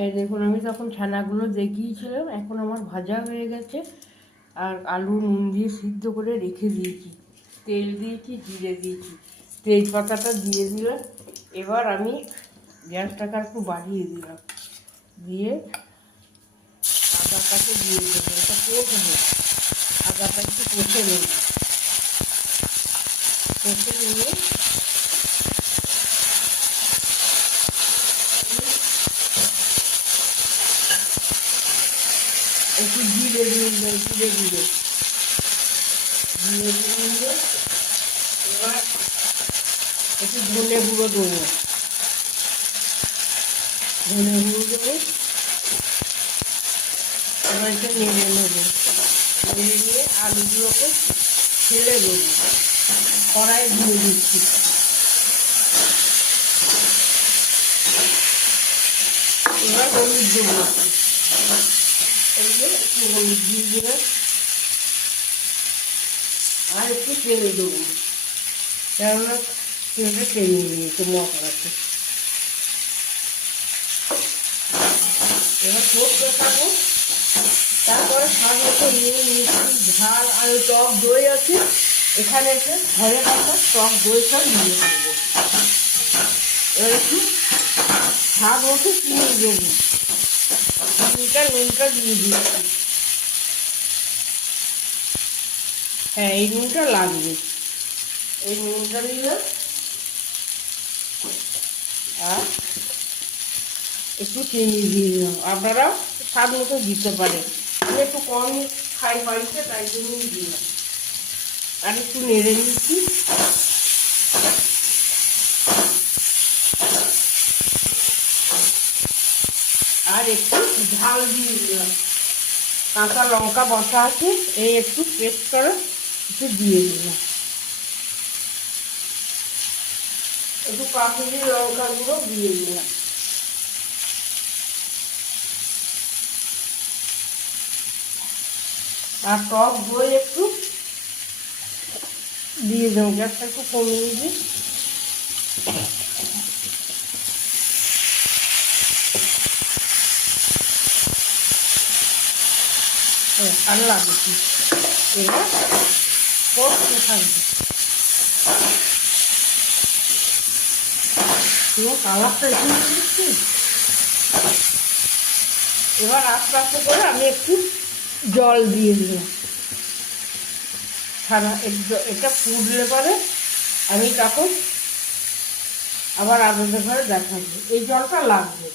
এই দেখুন, আমি তখন ছানাগুলো দেখিয়েছিলাম, এখন আমার ভাজা হয়ে গেছে। আর আলু নুন দিয়ে সিদ্ধ করে রেখে দিয়েছি, তেল দিয়েছি, জিরে দিয়েছি, তেজপাতাটা দিয়ে দিলাম। এবার আমি গ্যাসটাকে একটু বাড়িয়ে দিলাম, দিয়ে আদাটাকে দিয়ে দেবো। এটা কষবো, আদাটা একটু কষে নেব। কষে নিয়ে একটু জিরে দিয়ে দেবো, জিরে দিয়ে এবার একটু ধনে গুঁড়ো দেবো, ধনে গুঁড়ো দেবো। এবার একটু নেড়ে নেবো, নেড়ে নিয়ে আলুগুলোকে ছেড়ে দেবো, কড়াই দিয়ে দিচ্ছি। এবার হলুদ দেবো, এই যে একটু হলুদ দিয়ে দিলাম, আর একটু তেল দেবো, কেননা তেলটা টেনে নিয়েছে মশলাতে। এবার করতে থাকবো। তারপরে স্বাদ মতো নুন, মিষ্টি, ঝাল আর টক দই আছে, এখানে একটা ঘরে রাখা টক দইটা নিয়ে দেবো। এবার একটু স্বাদ মতো চিনি দেবো, নুনটা দিয়ে দিচ্ছি। হ্যাঁ, এই নুনটা লাগবে, এই নুনটা দিলাম। আর একটু চিনি দিয়ে দিলাম, আপনারাও স্বাদ মতো দিতে পারেন। আমি একটু কম খাই বাড়িতে, তাই জন্যই দিলাম। আর একটু নেড়ে নিচ্ছি। আর একটু ঝাল দিয়ে দিলাম, কাঁচা লঙ্কা বসা আছে, এই একটু পেস্ট করে একটু দিয়ে দিলাম। একটু কাশ্মীরি লঙ্কা গুঁড়ো দিয়ে দিলাম। আর টক দই একটু দিয়ে দেবো, গ্যাসটা একটু কমিয়ে দিই। আর লাগবে কি, এবার কষতে থাকবে। কালারটা একটু দিচ্ছি। এবার আস্তে আস্তে করে আমি একটু জল দিয়ে দিলাম। এটা ফুটলে পরে আমি তখন আবার আপনাদের ঘরে দেখাবো। এই জলটা লাগবে।